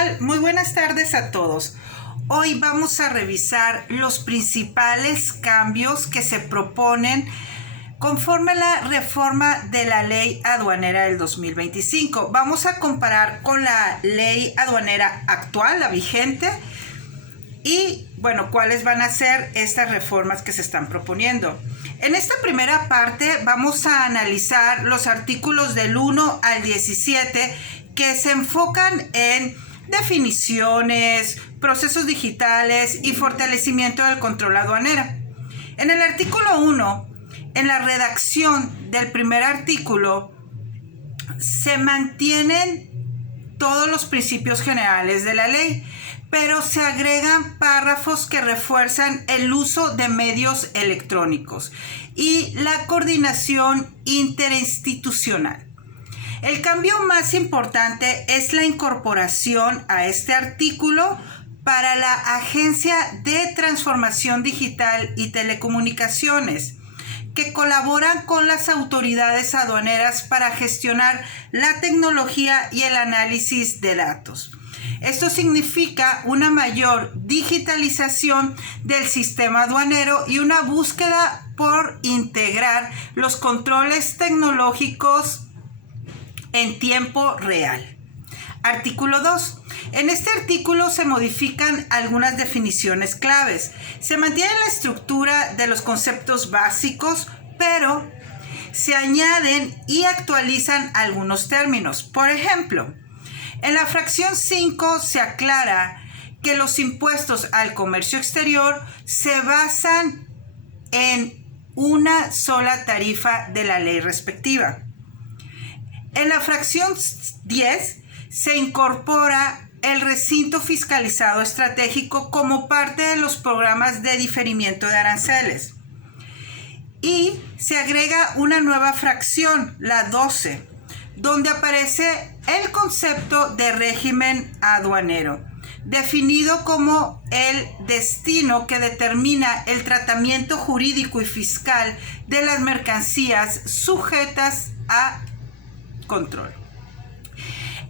tal? Muy buenas tardes a todos. Hoy vamos a revisar los principales cambios que se proponen conforme a la reforma de la Ley Aduanera del 2025. Vamos a comparar con la Ley Aduanera actual, la vigente, y bueno, cuáles van a ser estas reformas que se están proponiendo. En esta primera parte vamos a analizar los artículos del 1 al 17 que se enfocan en definiciones, procesos digitales y fortalecimiento del control aduanero. En el artículo 1, en la redacción del primer artículo, se mantienen todos los principios generales de la ley, pero se agregan párrafos que refuerzan el uso de medios electrónicos y la coordinación interinstitucional. El cambio más importante es la incorporación a este artículo para la Agencia de Transformación Digital y Telecomunicaciones, que colaboran con las autoridades aduaneras para gestionar la tecnología y el análisis de datos. Esto significa una mayor digitalización del sistema aduanero y una búsqueda por integrar los controles tecnológicos en tiempo real. Artículo 2. En este artículo se modifican algunas definiciones claves. Se mantiene la estructura de los conceptos básicos, pero se añaden y actualizan algunos términos. Por ejemplo, en la fracción 5 se aclara que los impuestos al comercio exterior se basan en una sola tarifa de la ley respectiva. En la fracción 10 se incorpora el recinto fiscalizado estratégico como parte de los programas de diferimiento de aranceles. Y se agrega una nueva fracción, la 12, donde aparece el concepto de régimen aduanero, definido como el destino que determina el tratamiento jurídico y fiscal de las mercancías sujetas a control.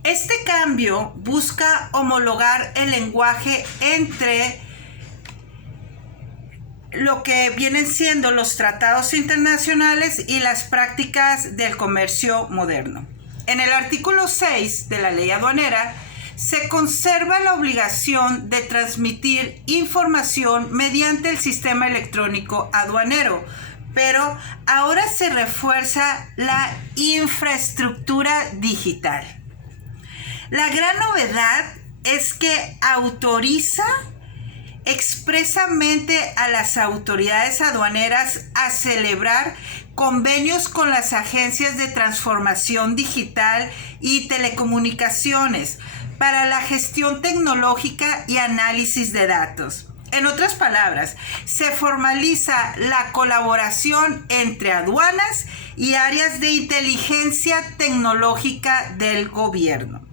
Este cambio busca homologar el lenguaje entre lo que vienen siendo los tratados internacionales y las prácticas del comercio moderno. En el artículo 6 de la ley aduanera se conserva la obligación de transmitir información mediante el sistema electrónico aduanero, pero ahora se refuerza la infraestructura digital. La gran novedad es que autoriza expresamente a las autoridades aduaneras a celebrar convenios con las agencias de transformación digital y telecomunicaciones para la gestión tecnológica y análisis de datos. En otras palabras, se formaliza la colaboración entre aduanas y áreas de inteligencia tecnológica del gobierno.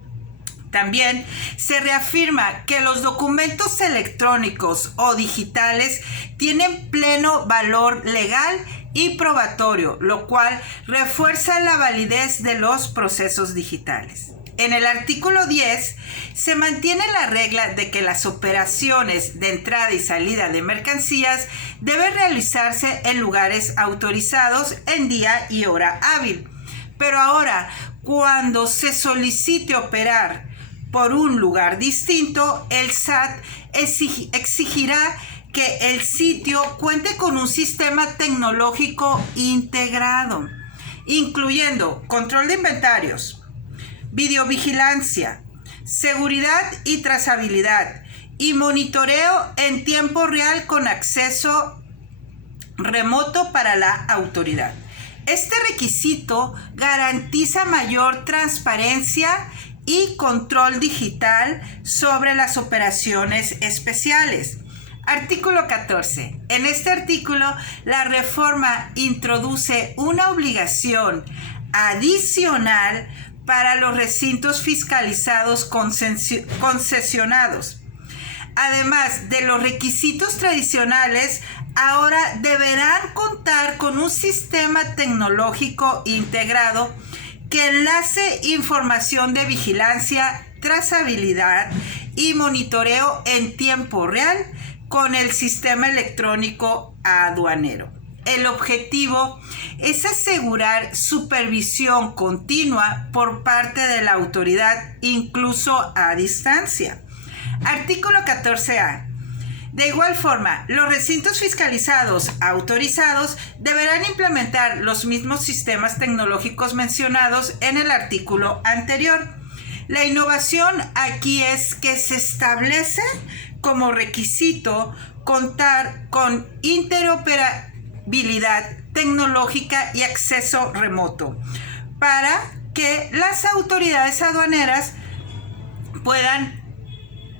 También se reafirma que los documentos electrónicos o digitales tienen pleno valor legal y probatorio, lo cual refuerza la validez de los procesos digitales. En el artículo 10 se mantiene la regla de que las operaciones de entrada y salida de mercancías deben realizarse en lugares autorizados en día y hora hábil. Pero ahora, cuando se solicite operar por un lugar distinto, el SAT exigirá que el sitio cuente con un sistema tecnológico integrado, incluyendo control de inventarios, videovigilancia, seguridad y trazabilidad y monitoreo en tiempo real con acceso remoto para la autoridad. Este requisito garantiza mayor transparencia y control digital sobre las operaciones especiales. Artículo 14. En este artículo, la reforma introduce una obligación adicional para los recintos fiscalizados concesionados. Además de los requisitos tradicionales, ahora deberán contar con un sistema tecnológico integrado que enlace información de vigilancia, trazabilidad y monitoreo en tiempo real con el sistema electrónico aduanero. El objetivo es asegurar supervisión continua por parte de la autoridad, incluso a distancia. Artículo 14A. De igual forma, los recintos fiscalizados autorizados deberán implementar los mismos sistemas tecnológicos mencionados en el artículo anterior. La innovación aquí es que se establece como requisito contar con interoperabilidad tecnológica y acceso remoto para que las autoridades aduaneras puedan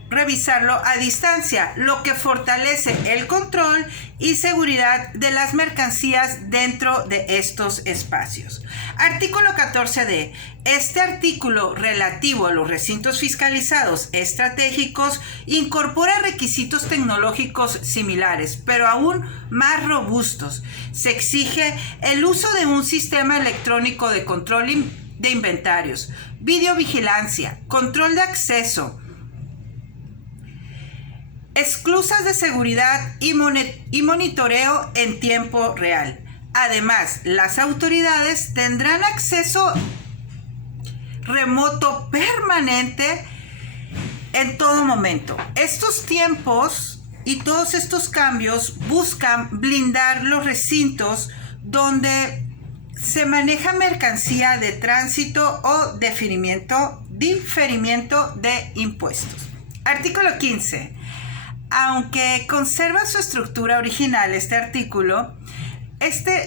revisarlo a distancia, lo que fortalece el control y seguridad de las mercancías dentro de estos espacios. Artículo 14D. Este artículo relativo a los recintos fiscalizados estratégicos incorpora requisitos tecnológicos similares, pero aún más robustos. Se exige el uso de un sistema electrónico de control de inventarios, videovigilancia, control de acceso, esclusas de seguridad y monitoreo en tiempo real. Además, las autoridades tendrán acceso remoto permanente en todo momento. Estos tiempos y todos estos cambios buscan blindar los recintos donde se maneja mercancía de tránsito o diferimiento de impuestos. Artículo 15. Aunque conserva su estructura original, este artículo,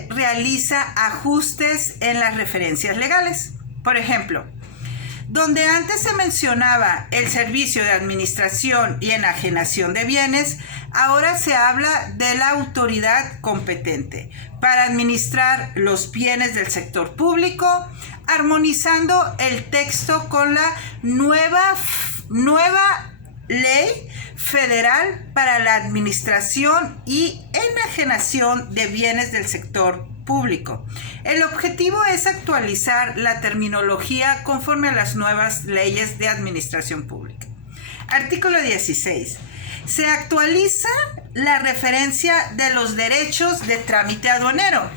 realiza ajustes en las referencias legales. Por ejemplo, donde antes se mencionaba el servicio de administración y enajenación de bienes, ahora se habla de la autoridad competente para administrar los bienes del sector público, armonizando el texto con la nueva Ley Federal para la Administración y Enajenación de Bienes del Sector Público. El objetivo es actualizar la terminología conforme a las nuevas leyes de administración pública. Artículo 16. Se actualiza la referencia de los derechos de trámite aduanero,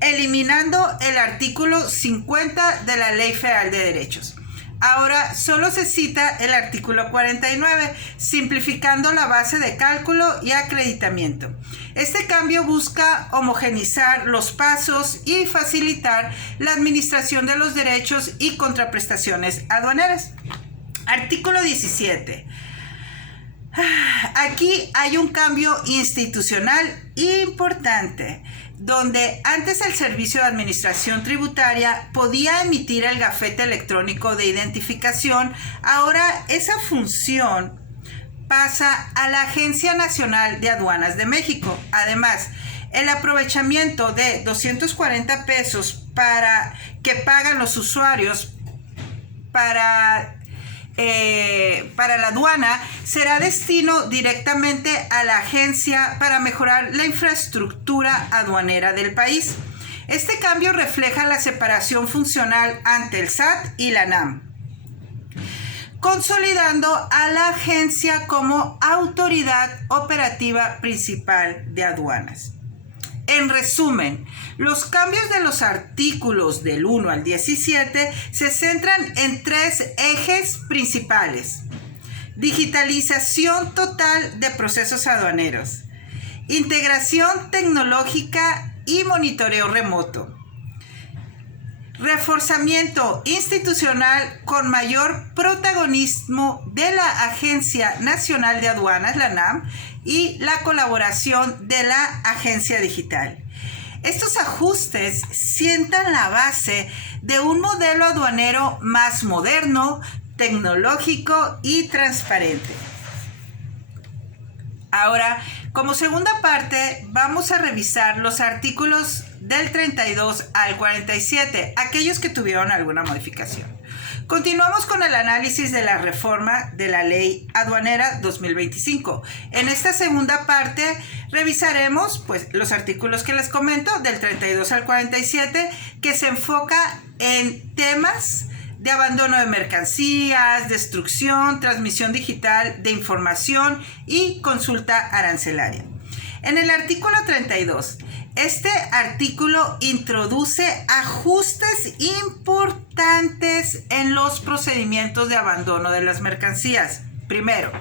eliminando el artículo 50 de la Ley Federal de Derechos. Ahora solo se cita el artículo 49, simplificando la base de cálculo y acreditamiento. Este cambio busca homogeneizar los pasos y facilitar la administración de los derechos y contraprestaciones aduaneras. Artículo 17. Aquí hay un cambio institucional importante, donde antes el Servicio de Administración Tributaria podía emitir el gafete electrónico de identificación. Ahora esa función pasa a la Agencia Nacional de Aduanas de México. Además, el aprovechamiento de 240 pesos que pagan los usuarios para la aduana será destino directamente a la agencia para mejorar la infraestructura aduanera del país. Este cambio refleja la separación funcional ante el SAT y la NAM, consolidando a la agencia como autoridad operativa principal de aduanas. En resumen, los cambios de los artículos del 1 al 17 se centran en tres ejes principales: digitalización total de procesos aduaneros, integración tecnológica y monitoreo remoto, reforzamiento institucional con mayor protagonismo de la Agencia Nacional de Aduanas, la NAM, y la colaboración de la Agencia Digital. Estos ajustes sientan la base de un modelo aduanero más moderno, tecnológico y transparente. Ahora, como segunda parte, vamos a revisar los artículos del 32 al 47, aquellos que tuvieron alguna modificación. Continuamos con el análisis de la reforma de la Ley Aduanera 2025. En esta segunda parte revisaremos los artículos que les comento, del 32 al 47, que se enfoca en temas de abandono de mercancías, destrucción, transmisión digital de información y consulta arancelaria. En el artículo 32, este artículo introduce ajustes importantes en los procedimientos de abandono de las mercancías. Primero,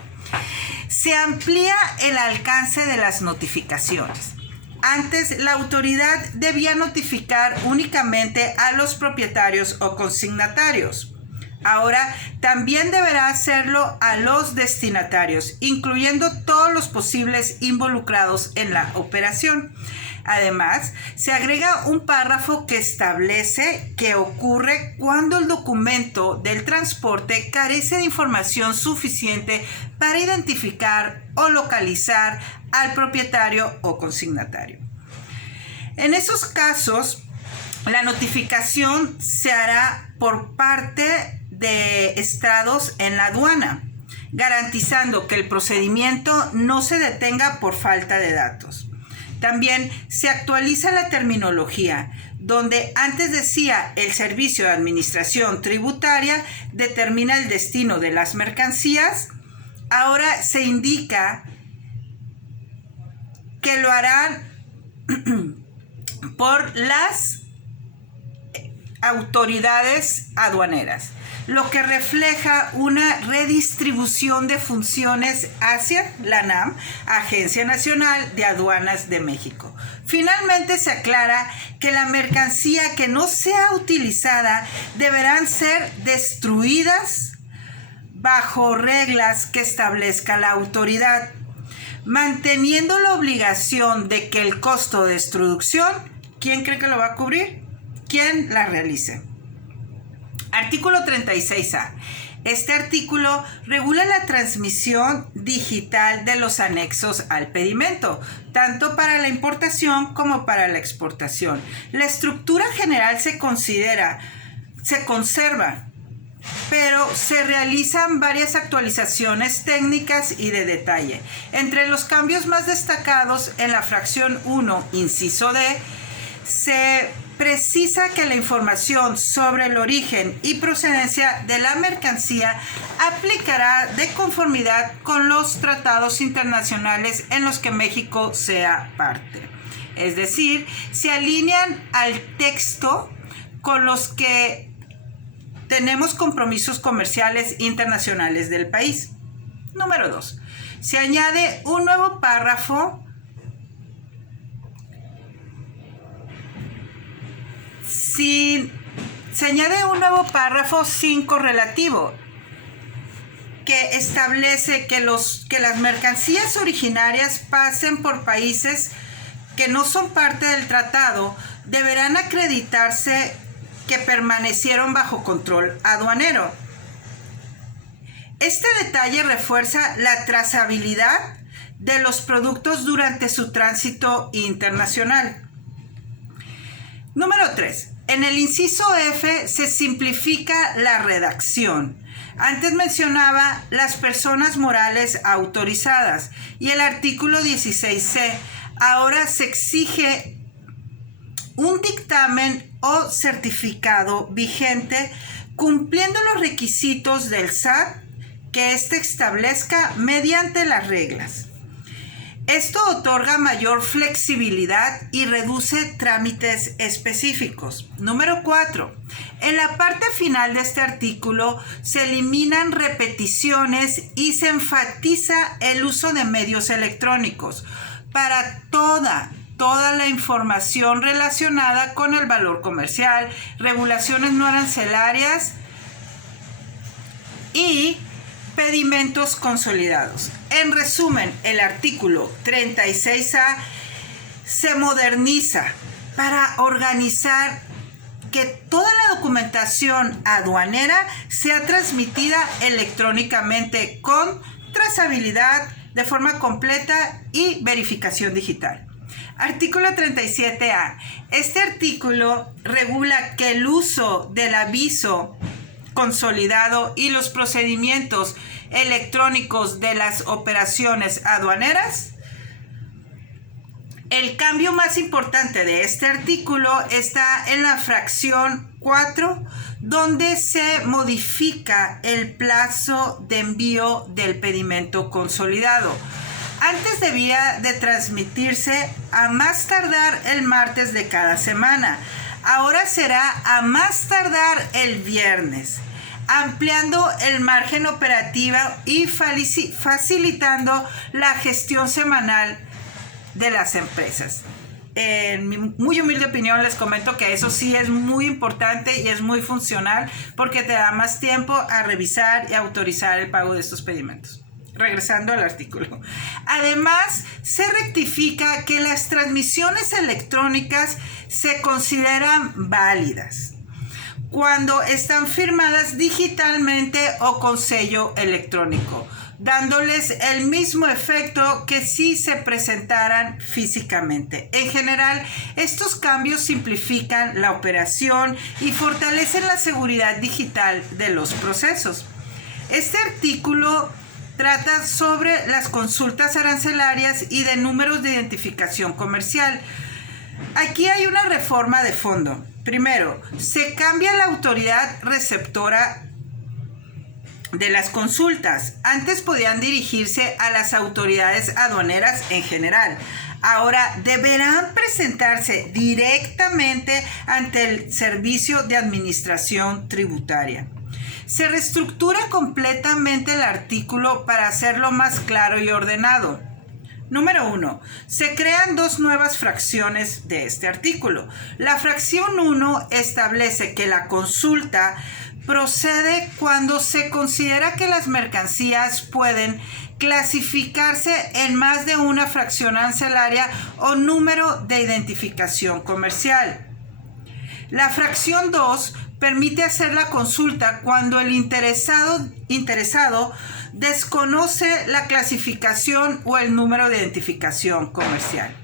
se amplía el alcance de las notificaciones. Antes, la autoridad debía notificar únicamente a los propietarios o consignatarios. Ahora también deberá hacerlo a los destinatarios, incluyendo todos los posibles involucrados en la operación. Además, se agrega un párrafo que establece qué ocurre cuando el documento del transporte carece de información suficiente para identificar o localizar al propietario o consignatario. En esos casos, la notificación se hará por parte de estrados en la aduana, garantizando que el procedimiento no se detenga por falta de datos. También se actualiza la terminología, donde antes decía el Servicio de Administración Tributaria determina el destino de las mercancías, ahora se indica que lo harán por las autoridades aduaneras, lo que refleja una redistribución de funciones hacia la ANAM, Agencia Nacional de Aduanas de México. Finalmente se aclara que la mercancía que no sea utilizada deberán ser destruidas bajo reglas que establezca la autoridad, manteniendo la obligación de que el costo de destrucción, ¿quién cree que lo va a cubrir? ¿Quién la realice? Artículo 36A. Este artículo regula la transmisión digital de los anexos al pedimento, tanto para la importación como para la exportación. La estructura general se conserva, pero se realizan varias actualizaciones técnicas y de detalle. Entre los cambios más destacados en la fracción 1, inciso D, se precisa que la información sobre el origen y procedencia de la mercancía aplicará de conformidad con los tratados internacionales en los que México sea parte. Es decir, se alinean al texto con los que tenemos compromisos comerciales internacionales del país. Número 2. Se añade un nuevo párrafo se añade un nuevo párrafo sin correlativo que establece que las mercancías originarias pasen por países que no son parte del tratado deberán acreditarse que permanecieron bajo control aduanero. Este detalle refuerza la trazabilidad de los productos durante su tránsito internacional. Número 3. En el inciso F se simplifica la redacción. Antes mencionaba las personas morales autorizadas y el artículo 16C. Ahora se exige un dictamen o certificado vigente cumpliendo los requisitos del SAT que éste establezca mediante las reglas. Esto otorga mayor flexibilidad y reduce trámites específicos. Número 4. En la parte final de este artículo se eliminan repeticiones y se enfatiza el uso de medios electrónicos para toda la información relacionada con el valor comercial, regulaciones no arancelarias y pedimentos consolidados. En resumen, el artículo 36A se moderniza para organizar que toda la documentación aduanera sea transmitida electrónicamente con trazabilidad de forma completa y verificación digital. Artículo 37A. Este artículo regula que el uso del aviso consolidado y los procedimientos electrónicos de las operaciones aduaneras. El cambio más importante de este artículo está en la fracción 4, donde se modifica el plazo de envío del pedimento consolidado. Antes debía de transmitirse a más tardar el martes de cada semana. Ahora será a más tardar el viernes, ampliando el margen operativo y facilitando la gestión semanal de las empresas. En mi muy humilde opinión les comento que eso sí es muy importante y es muy funcional porque te da más tiempo a revisar y autorizar el pago de estos pedimentos. Regresando al artículo. Además, se rectifica que las transmisiones electrónicas se consideran válidas cuando están firmadas digitalmente o con sello electrónico, dándoles el mismo efecto que si se presentaran físicamente. En general, estos cambios simplifican la operación y fortalecen la seguridad digital de los procesos. Este artículo trata sobre las consultas arancelarias y de números de identificación comercial. Aquí hay una reforma de fondo. Primero, se cambia la autoridad receptora de las consultas. Antes podían dirigirse a las autoridades aduaneras en general. Ahora deberán presentarse directamente ante el Servicio de Administración Tributaria. Se reestructura completamente el artículo para hacerlo más claro y ordenado. Número 1. Se crean dos nuevas fracciones de este artículo. La fracción 1 establece que la consulta procede cuando se considera que las mercancías pueden clasificarse en más de una fracción arancelaria o número de identificación comercial. La fracción 2 permite hacer la consulta cuando el interesado desconoce la clasificación o el número de identificación comercial.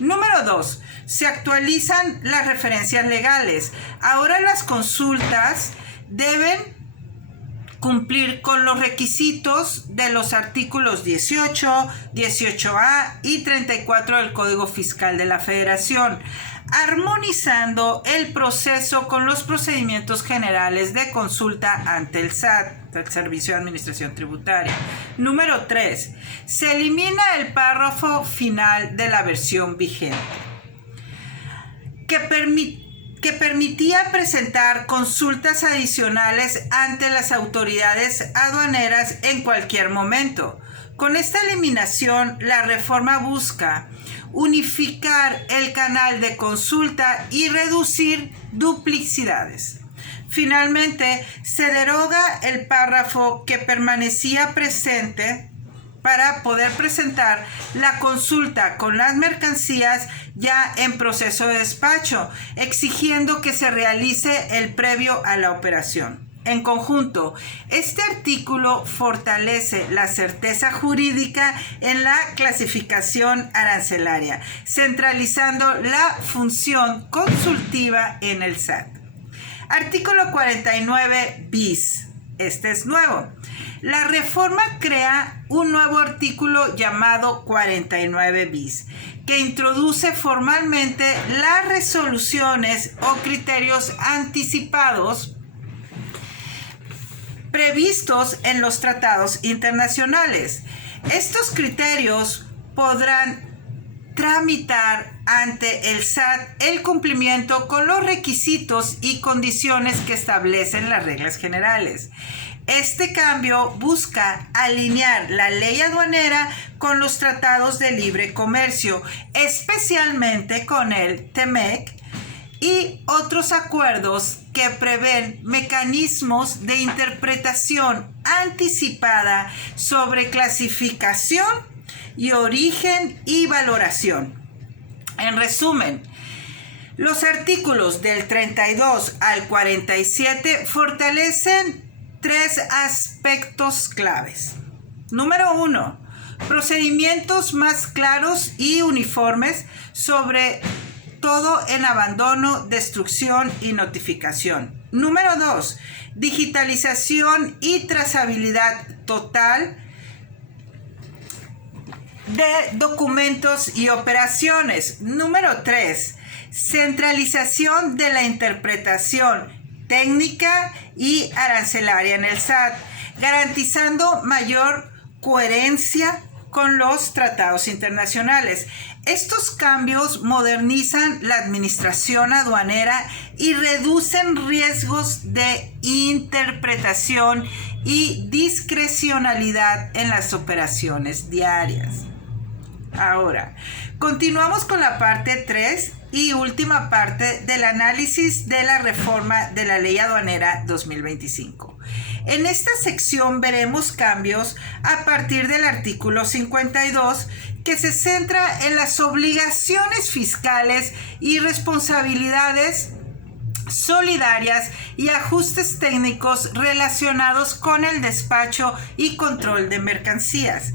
Número 2. Se actualizan las referencias legales. Ahora las consultas deben cumplir con los requisitos de los artículos 18, 18A y 34 del Código Fiscal de la Federación, armonizando el proceso con los procedimientos generales de consulta ante el SAT, el Servicio de Administración Tributaria. Número 3. Se elimina el párrafo final de la versión vigente, que permitía presentar consultas adicionales ante las autoridades aduaneras en cualquier momento. Con esta eliminación, la reforma busca unificar el canal de consulta y reducir duplicidades. Finalmente, se deroga el párrafo que permanecía presente para poder presentar la consulta con las mercancías ya en proceso de despacho, exigiendo que se realice el previo a la operación. En conjunto, este artículo fortalece la certeza jurídica en la clasificación arancelaria, centralizando la función consultiva en el SAT. Artículo 49 bis. Este es nuevo. La reforma crea un nuevo artículo llamado 49 bis, que introduce formalmente las resoluciones o criterios anticipados previstos en los tratados internacionales. Estos criterios podrán tramitar ante el SAT el cumplimiento con los requisitos y condiciones que establecen las reglas generales. Este cambio busca alinear la ley aduanera con los tratados de libre comercio, especialmente con el TEMEC y otros acuerdos que prevén mecanismos de interpretación anticipada sobre clasificación y origen y valoración. En resumen, los artículos del 32 al 47 fortalecen tres aspectos claves. Número 1. Procedimientos más claros y uniformes, sobre todo en abandono, destrucción y notificación. Número 2. Digitalización y trazabilidad total de documentos y operaciones. Número 3. Centralización de la interpretación técnica y arancelaria en el SAT, garantizando mayor coherencia con los tratados internacionales. Estos cambios modernizan la administración aduanera y reducen riesgos de interpretación y discrecionalidad en las operaciones diarias. Ahora, continuamos con la parte 3 y última parte del análisis de la reforma de la Ley Aduanera 2025. En esta sección veremos cambios a partir del artículo 52, que se centra en las obligaciones fiscales y responsabilidades solidarias y ajustes técnicos relacionados con el despacho y control de mercancías.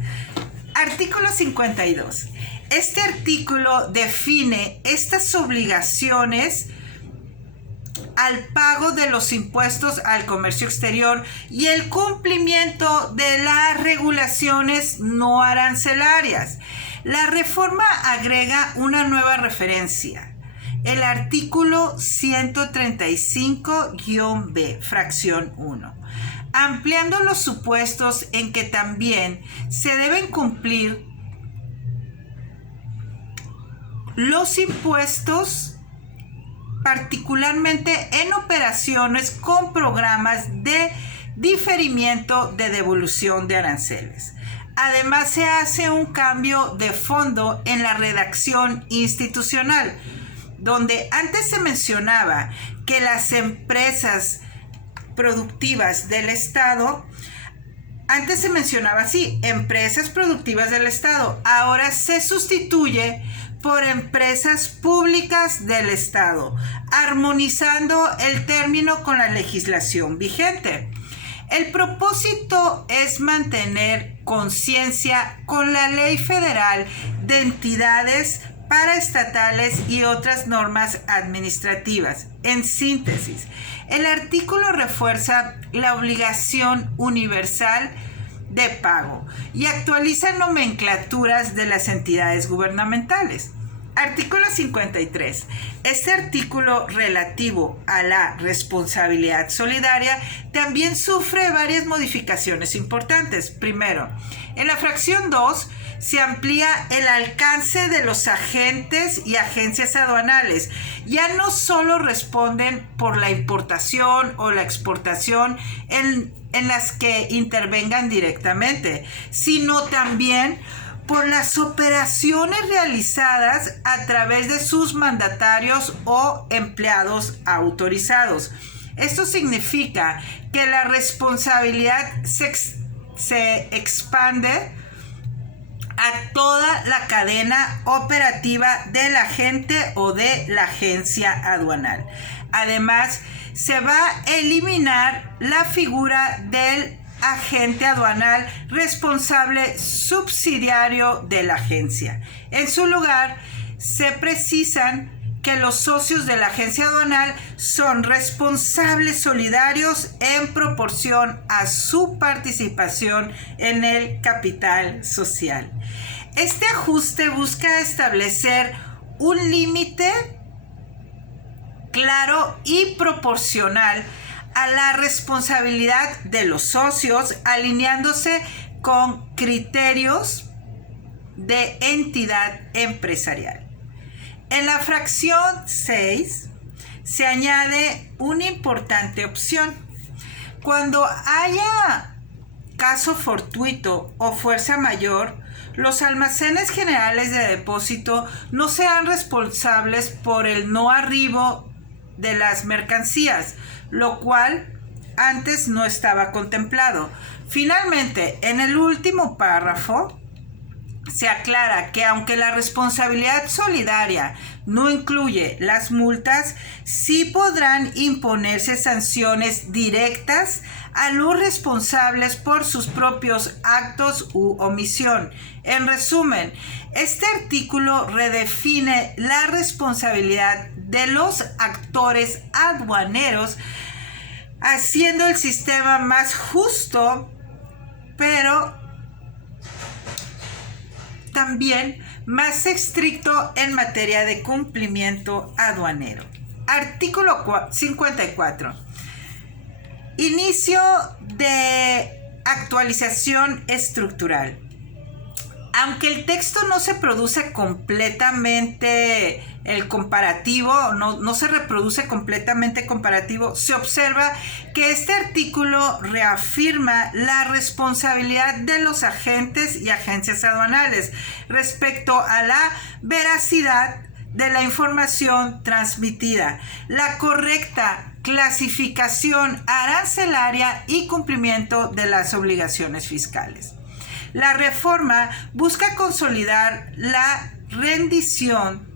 Artículo 52. Este artículo define estas obligaciones al pago de los impuestos al comercio exterior y el cumplimiento de las regulaciones no arancelarias. La reforma agrega una nueva referencia, el artículo 135-B, fracción 1, ampliando los supuestos en que también se deben cumplir los impuestos, particularmente en operaciones con programas de diferimiento de devolución de aranceles. Además, se hace un cambio de fondo en la redacción institucional, donde antes se mencionaba que las empresas productivas del Estado, antes se mencionaba así, empresas productivas del Estado, ahora se sustituye por empresas públicas del Estado, armonizando el término con la legislación vigente. El propósito es mantener conciencia con la Ley Federal de Entidades Paraestatales y otras normas administrativas. En síntesis, el artículo refuerza la obligación universal de pago y actualiza nomenclaturas de las entidades gubernamentales. Artículo 53. Este artículo relativo a la responsabilidad solidaria también sufre varias modificaciones importantes. Primero, en la fracción 2 se amplía el alcance de los agentes y agencias aduanales. Ya no solo responden por la importación o la exportación en las que intervengan directamente, sino también por las operaciones realizadas a través de sus mandatarios o empleados autorizados. Esto significa que la responsabilidad se expande a toda la cadena operativa del agente o de la agencia aduanal. Además, se va a eliminar la figura del agente aduanal responsable subsidiario de la agencia. En su lugar, se precisan que los socios de la agencia aduanal son responsables solidarios en proporción a su participación en el capital social. Este ajuste busca establecer un límite claro y proporcional a la responsabilidad de los socios, alineándose con criterios de entidad empresarial. En la fracción 6 se añade una importante opción. Cuando haya caso fortuito o fuerza mayor, los almacenes generales de depósito no serán responsables por el no arribo de las mercancías, lo cual antes no estaba contemplado. Finalmente, en el último párrafo, se aclara que aunque la responsabilidad solidaria no incluye las multas, sí podrán imponerse sanciones directas a los responsables por sus propios actos u omisión. En resumen, este artículo redefine la responsabilidad de los actores aduaneros, haciendo el sistema más justo, pero también más estricto en materia de cumplimiento aduanero. Artículo 54. Inicio de actualización estructural. Aunque el texto no se produce completamente el comparativo, no se reproduce completamente comparativo, se observa que este artículo reafirma la responsabilidad de los agentes y agencias aduanales respecto a la veracidad de la información transmitida, la correcta clasificación arancelaria y cumplimiento de las obligaciones fiscales. La reforma busca consolidar la rendición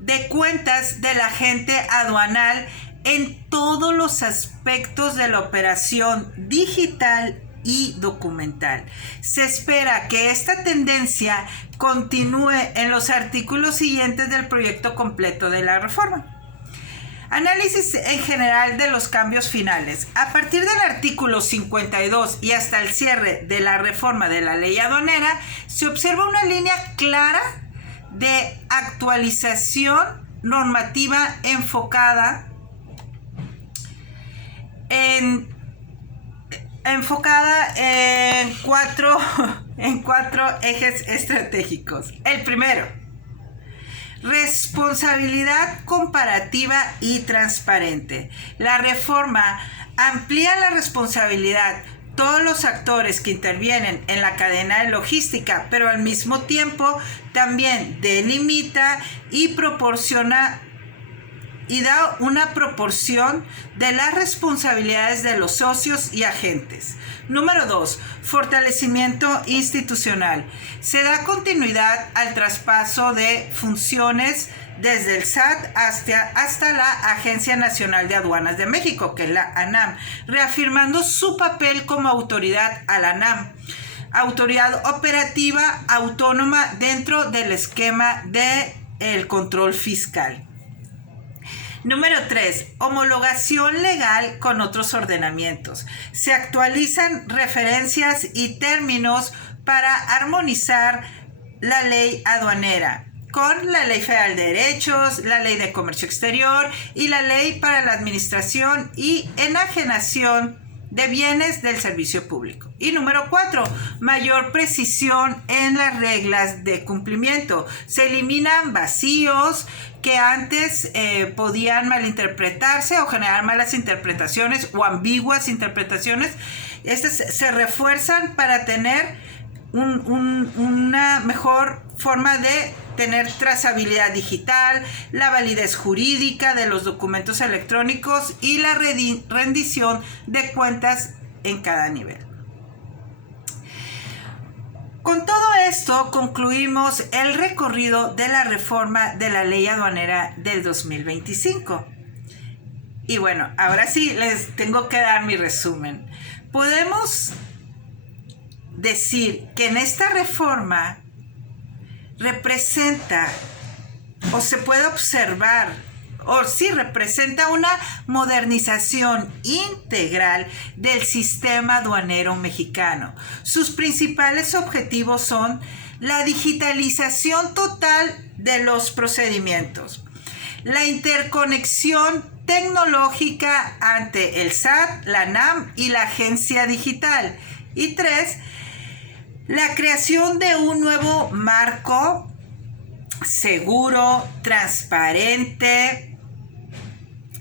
de cuentas del agente aduanal en todos los aspectos de la operación digital y documental. Se espera que esta tendencia continúe en los artículos siguientes del proyecto completo de la reforma. Análisis en general de los cambios finales. A partir del artículo 52 y hasta el cierre de la reforma de la ley aduanera, se observa una línea clara de actualización normativa enfocada en cuatro ejes estratégicos. El primero, responsabilidad comparativa y transparente. La reforma amplía la responsabilidad de todos los actores que intervienen en la cadena de logística, pero al mismo tiempo también delimita y proporciona y da una proporción de las responsabilidades de los socios y agentes. Número 2. Fortalecimiento institucional. Se da continuidad al traspaso de funciones desde el SAT hasta la Agencia Nacional de Aduanas de México, que es la ANAM, reafirmando su papel como autoridad a la ANAM, autoridad operativa autónoma dentro del esquema del control fiscal. Número 3. Homologación legal con otros ordenamientos. Se actualizan referencias y términos para armonizar la ley aduanera con la Ley Federal de Derechos, la Ley de Comercio Exterior y la Ley para la Administración y Enajenación de Bienes del Servicio Público. Y número 4, mayor precisión en las reglas de cumplimiento. Se eliminan vacíos que antes podían malinterpretarse o generar malas interpretaciones o ambiguas interpretaciones. Estas se refuerzan para tener una mejor forma de tener trazabilidad digital, la validez jurídica de los documentos electrónicos y la rendición de cuentas en cada nivel. Con todo esto concluimos el recorrido de la reforma de la ley aduanera del 2025. Y bueno, ahora sí les tengo que dar mi resumen. Podemos decir que en esta reforma representa o se puede observar o sí representa una modernización integral del sistema aduanero mexicano. Sus principales objetivos son la digitalización total de los procedimientos, la interconexión tecnológica ante el SAT, la ANAM y la Agencia Digital. Y 3, la creación de un nuevo marco seguro, transparente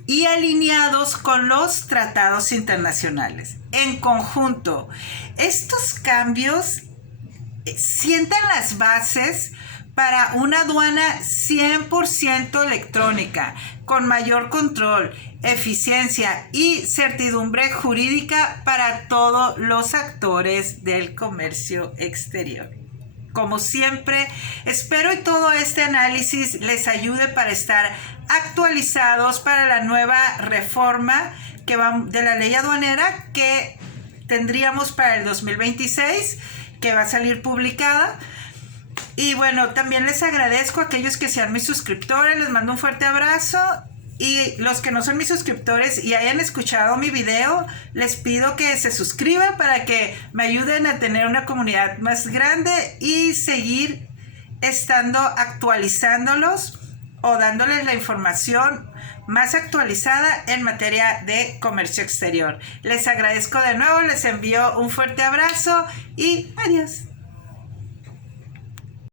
y alineados con los tratados internacionales. En conjunto, estos cambios sientan las bases para una aduana 100% electrónica, con mayor control, eficiencia y certidumbre jurídica para todos los actores del comercio exterior. Como siempre, espero y todo este análisis les ayude para estar actualizados para la nueva reforma de la ley aduanera que tendríamos para el 2026, que va a salir publicada. Y bueno, también les agradezco a aquellos que sean mis suscriptores, les mando un fuerte abrazo. Y los que no son mis suscriptores y hayan escuchado mi video, les pido que se suscriban para que me ayuden a tener una comunidad más grande y seguir estando actualizándolos o dándoles la información más actualizada en materia de comercio exterior. Les agradezco de nuevo, les envío un fuerte abrazo y adiós.